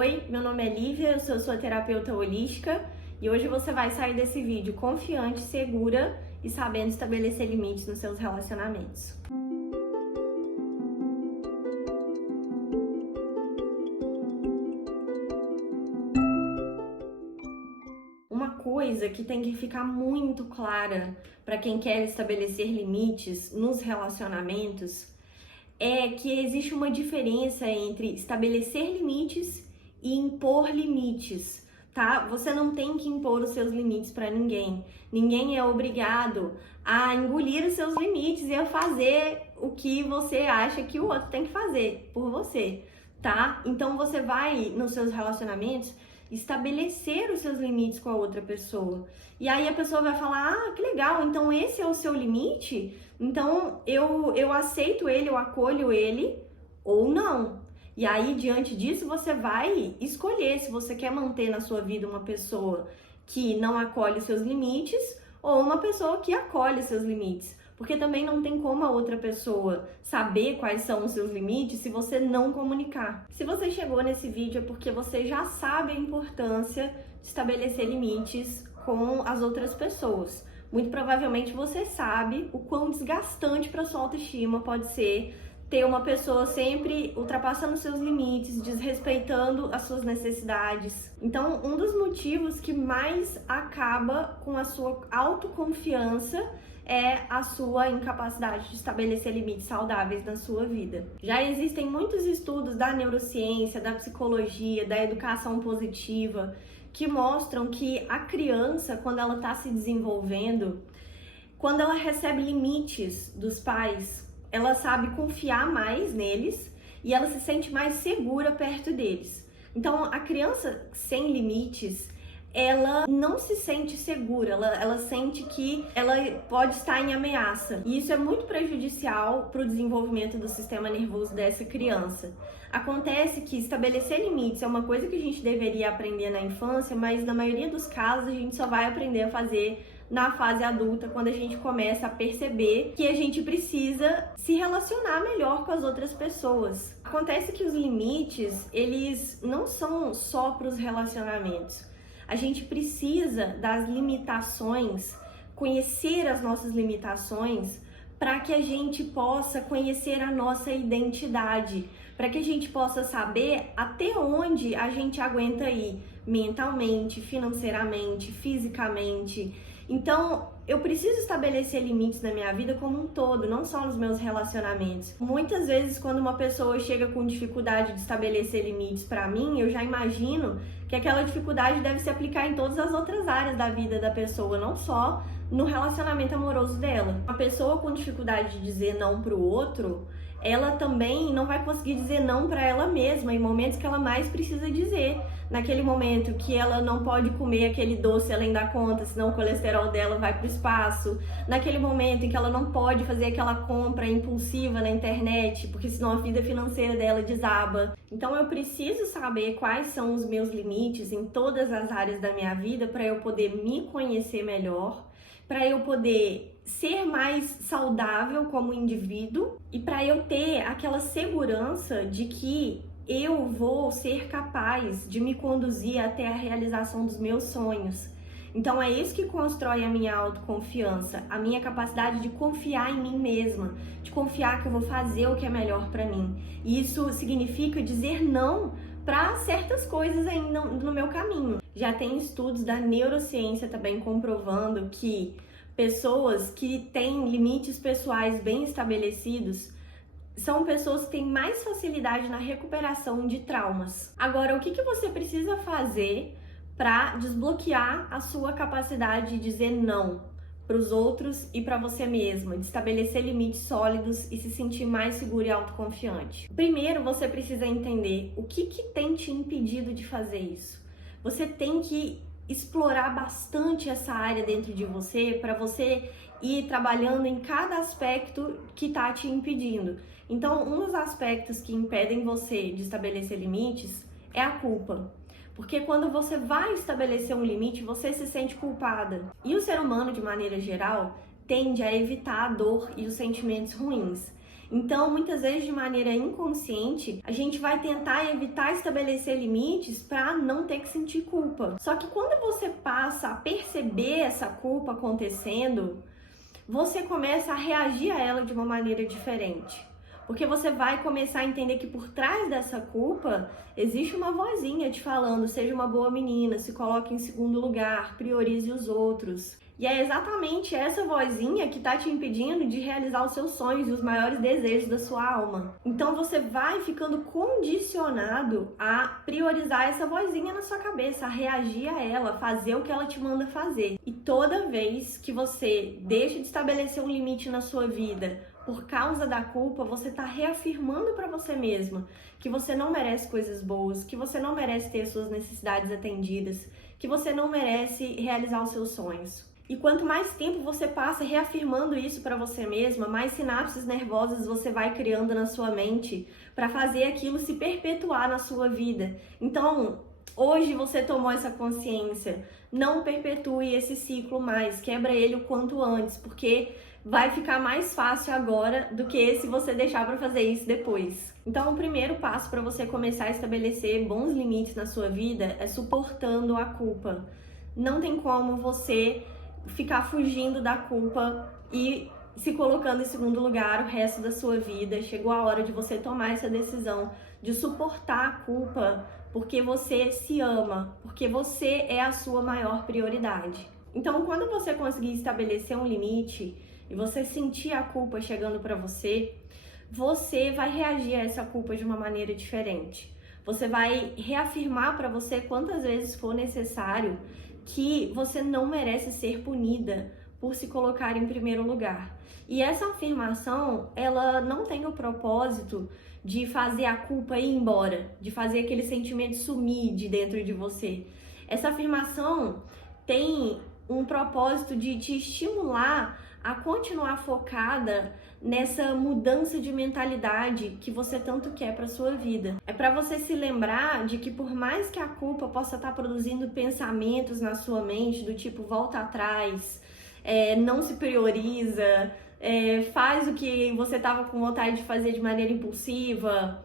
Oi, meu nome é Lívia, eu sou sua terapeuta holística e hoje você vai sair desse vídeo confiante, segura e sabendo estabelecer limites nos seus relacionamentos. Uma coisa que tem que ficar muito clara para quem quer estabelecer limites nos relacionamentos é que existe uma diferença entre estabelecer limites e impor limites, tá? Você não tem que impor os seus limites para ninguém. Ninguém é obrigado a engolir os seus limites e a fazer o que você acha que o outro tem que fazer por você, tá? Então você vai nos seus relacionamentos estabelecer os seus limites com a outra pessoa. E aí a pessoa vai falar: "Ah, que legal, então esse é o seu limite? Então eu aceito ele, eu acolho ele ou não". E aí, diante disso, você vai escolher se você quer manter na sua vida uma pessoa que não acolhe seus limites ou uma pessoa que acolhe seus limites. Porque também não tem como a outra pessoa saber quais são os seus limites se você não comunicar. Se você chegou nesse vídeo é porque você já sabe a importância de estabelecer limites com as outras pessoas. Muito provavelmente você sabe o quão desgastante para sua autoestima pode ser ter uma pessoa sempre ultrapassando seus limites, desrespeitando as suas necessidades. Então, um dos motivos que mais acaba com a sua autoconfiança é a sua incapacidade de estabelecer limites saudáveis na sua vida. Já existem muitos estudos da neurociência, da psicologia, da educação positiva, que mostram que a criança, quando ela está se desenvolvendo, quando ela recebe limites dos pais, ela sabe confiar mais neles e ela se sente mais segura perto deles. Então, a criança sem limites, ela não se sente segura, ela sente que ela pode estar em ameaça. E isso é muito prejudicial para o desenvolvimento do sistema nervoso dessa criança. Acontece que estabelecer limites é uma coisa que a gente deveria aprender na infância, mas na maioria dos casos a gente só vai aprender a fazer na fase adulta, quando a gente começa a perceber que a gente precisa se relacionar melhor com as outras pessoas. Acontece que os limites, eles não são só para os relacionamentos. A gente precisa das limitações, conhecer as nossas limitações, para que a gente possa conhecer a nossa identidade, para que a gente possa saber até onde a gente aguenta ir mentalmente, financeiramente, fisicamente. Então, eu preciso estabelecer limites na minha vida como um todo, não só nos meus relacionamentos. Muitas vezes, quando uma pessoa chega com dificuldade de estabelecer limites para mim, eu já imagino que aquela dificuldade deve se aplicar em todas as outras áreas da vida da pessoa, não só no relacionamento amoroso dela. Uma pessoa com dificuldade de dizer não para o outro, ela também não vai conseguir dizer não para ela mesma em momentos que ela mais precisa dizer. Naquele momento que ela não pode comer aquele doce além da conta, senão o colesterol dela vai para o espaço. Naquele momento em que ela não pode fazer aquela compra impulsiva na internet, porque senão a vida financeira dela desaba. Então eu preciso saber quais são os meus limites em todas as áreas da minha vida para eu poder me conhecer melhor, para eu poder ser mais saudável como indivíduo e para eu ter aquela segurança de que eu vou ser capaz de me conduzir até a realização dos meus sonhos. Então é isso que constrói a minha autoconfiança, a minha capacidade de confiar em mim mesma, de confiar que eu vou fazer o que é melhor para mim. E isso significa dizer não para certas coisas ainda no meu caminho. Já tem estudos da neurociência também comprovando que pessoas que têm limites pessoais bem estabelecidos são pessoas que têm mais facilidade na recuperação de traumas. Agora, o que você precisa fazer para desbloquear a sua capacidade de dizer não para os outros e para você mesma, de estabelecer limites sólidos e se sentir mais segura e autoconfiante? Primeiro, você precisa entender o que tem te impedido de fazer isso. Você tem que explorar bastante essa área dentro de você para você ir trabalhando em cada aspecto que está te impedindo. Então, um dos aspectos que impedem você de estabelecer limites é a culpa. Porque quando você vai estabelecer um limite, você se sente culpada. E o ser humano, de maneira geral, tende a evitar a dor e os sentimentos ruins. Então, muitas vezes, de maneira inconsciente, a gente vai tentar evitar estabelecer limites para não ter que sentir culpa. Só que quando você passa a perceber essa culpa acontecendo, você começa a reagir a ela de uma maneira diferente. Porque você vai começar a entender que por trás dessa culpa existe uma vozinha te falando: seja uma boa menina, se coloque em segundo lugar, priorize os outros. E é exatamente essa vozinha que está te impedindo de realizar os seus sonhos e os maiores desejos da sua alma. Então você vai ficando condicionado a priorizar essa vozinha na sua cabeça, a reagir a ela, fazer o que ela te manda fazer. E toda vez que você deixa de estabelecer um limite na sua vida por causa da culpa, você está reafirmando para você mesma que você não merece coisas boas, que você não merece ter suas necessidades atendidas, que você não merece realizar os seus sonhos. E quanto mais tempo você passa reafirmando isso para você mesma, mais sinapses nervosas você vai criando na sua mente para fazer aquilo se perpetuar na sua vida. Então, hoje você tomou essa consciência, não perpetue esse ciclo mais, quebra ele o quanto antes, porque vai ficar mais fácil agora do que se você deixar para fazer isso depois. Então, o primeiro passo para você começar a estabelecer bons limites na sua vida é suportando a culpa. Não tem como você ficar fugindo da culpa e se colocando em segundo lugar o resto da sua vida. Chegou a hora de você tomar essa decisão de suportar a culpa, porque você se ama, porque você é a sua maior prioridade. Então, quando você conseguir estabelecer um limite e você sentir a culpa chegando para você, você vai reagir a essa culpa de uma maneira diferente. Você vai reafirmar para você quantas vezes for necessário que você não merece ser punida por se colocar em primeiro lugar. E essa afirmação, ela não tem o propósito de fazer a culpa ir embora, de fazer aquele sentimento sumir de dentro de você. Essa afirmação tem um propósito de te estimular a continuar focada nessa mudança de mentalidade que você tanto quer para sua vida. É para você se lembrar de que por mais que a culpa possa estar produzindo pensamentos na sua mente do tipo volta atrás, não se prioriza, faz o que você estava com vontade de fazer de maneira impulsiva,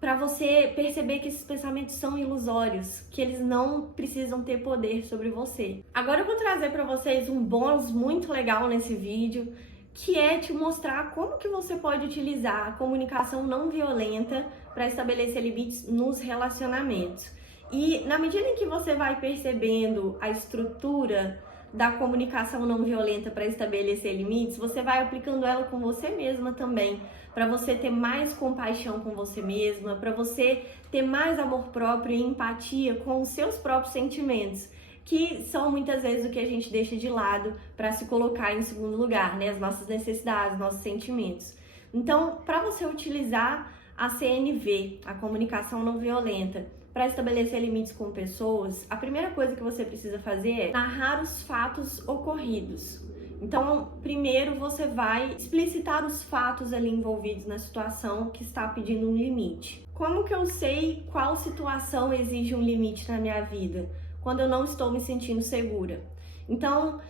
para você perceber que esses pensamentos são ilusórios, que eles não precisam ter poder sobre você. Agora eu vou trazer para vocês um bônus muito legal nesse vídeo, que é te mostrar como que você pode utilizar a comunicação não violenta para estabelecer limites nos relacionamentos. E na medida em que você vai percebendo a estrutura da comunicação não violenta para estabelecer limites, você vai aplicando ela com você mesma também, para você ter mais compaixão com você mesma, para você ter mais amor próprio e empatia com os seus próprios sentimentos, que são muitas vezes o que a gente deixa de lado para se colocar em segundo lugar, né? As nossas necessidades, nossos sentimentos. Então, para você utilizar a CNV, a comunicação não violenta, para estabelecer limites com pessoas, a primeira coisa que você precisa fazer é narrar os fatos ocorridos. Então, primeiro você vai explicitar os fatos ali envolvidos na situação que está pedindo um limite. Como que eu sei qual situação exige um limite na minha vida? Quando eu não estou me sentindo segura. Então,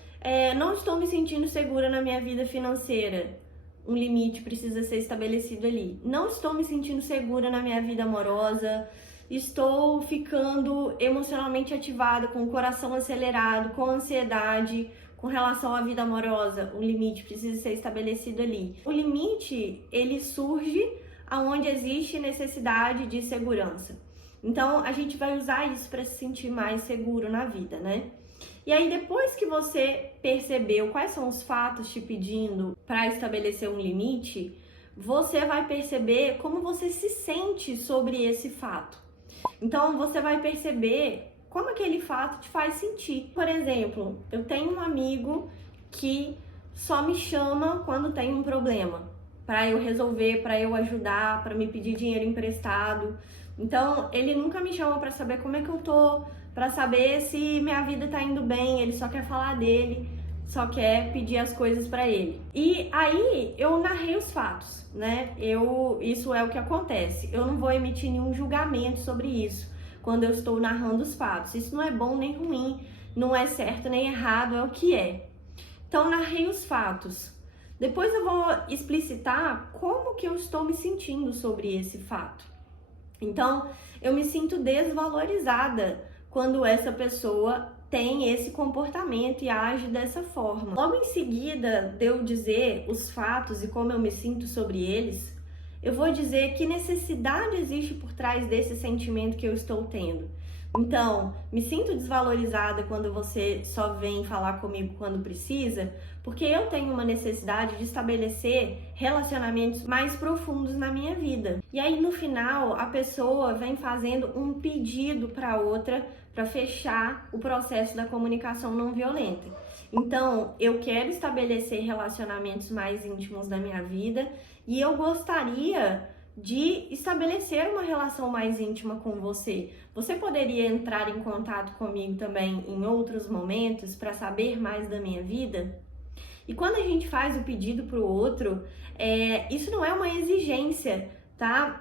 não estou me sentindo segura na minha vida financeira. Um limite precisa ser estabelecido ali. Não estou me sentindo segura na minha vida amorosa. Estou ficando emocionalmente ativada, com o coração acelerado, com ansiedade, com relação à vida amorosa. Um limite precisa ser estabelecido ali. O limite, ele surge aonde existe necessidade de segurança. Então, a gente vai usar isso para se sentir mais seguro na vida, né? E aí, depois que você percebeu quais são os fatos te pedindo para estabelecer um limite, você vai perceber como você se sente sobre esse fato. Então, você vai perceber como aquele fato te faz sentir. Por exemplo, eu tenho um amigo que só me chama quando tem um problema, para eu resolver, para eu ajudar, para me pedir dinheiro emprestado. Então, ele nunca me chama para saber como é que eu tô, para saber se minha vida tá indo bem, ele só quer falar dele, só quer pedir as coisas para ele. E aí, eu narrei os fatos, né? Isso é o que acontece. Eu não vou emitir nenhum julgamento sobre isso quando eu estou narrando os fatos. Isso não é bom nem ruim, não é certo nem errado, é o que é. Então, narrei os fatos. Depois eu vou explicitar como que eu estou me sentindo sobre esse fato. Então, eu me sinto desvalorizada quando essa pessoa tem esse comportamento e age dessa forma. Logo em seguida de eu dizer os fatos e como eu me sinto sobre eles, eu vou dizer que necessidade existe por trás desse sentimento que eu estou tendo. Então, me sinto desvalorizada quando você só vem falar comigo quando precisa, porque eu tenho uma necessidade de estabelecer relacionamentos mais profundos na minha vida. E aí, no final, a pessoa vem fazendo um pedido para outra para fechar o processo da comunicação não violenta. Então, eu quero estabelecer relacionamentos mais íntimos na minha vida e eu gostaria de estabelecer uma relação mais íntima com você. Você poderia entrar em contato comigo também em outros momentos para saber mais da minha vida? E quando a gente faz o pedido para o outro, isso não é uma exigência, tá?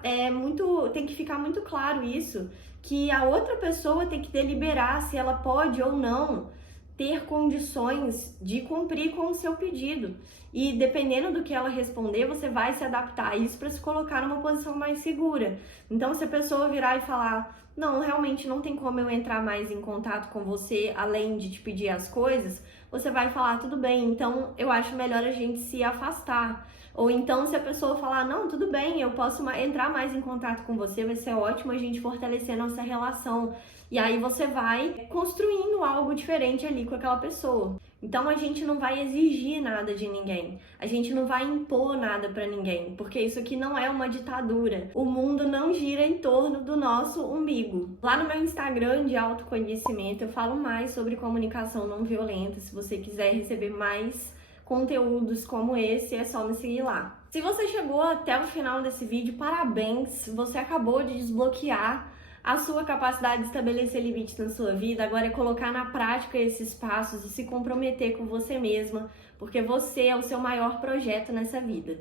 Tem que ficar muito claro isso, que a outra pessoa tem que deliberar se ela pode ou não ter condições de cumprir com o seu pedido. E dependendo do que ela responder, você vai se adaptar a isso para se colocar numa posição mais segura. Então, se a pessoa virar e falar, não, realmente não tem como eu entrar mais em contato com você, além de te pedir as coisas, você vai falar, tudo bem, então eu acho melhor a gente se afastar. Ou então, se a pessoa falar, não, tudo bem, eu posso entrar mais em contato com você, vai ser ótimo a gente fortalecer nossa relação. E aí você vai construindo algo diferente ali com aquela pessoa. Então a gente não vai exigir nada de ninguém, a gente não vai impor nada pra ninguém, porque isso aqui não é uma ditadura. O mundo não gira em torno do nosso umbigo. Lá no meu Instagram de autoconhecimento eu falo mais sobre comunicação não violenta. Se você quiser receber mais conteúdos como esse, é só me seguir lá. Se você chegou até o final desse vídeo, parabéns! Você acabou de desbloquear a sua capacidade de estabelecer limites na sua vida. Agora é colocar na prática esses passos e se comprometer com você mesma, porque você é o seu maior projeto nessa vida.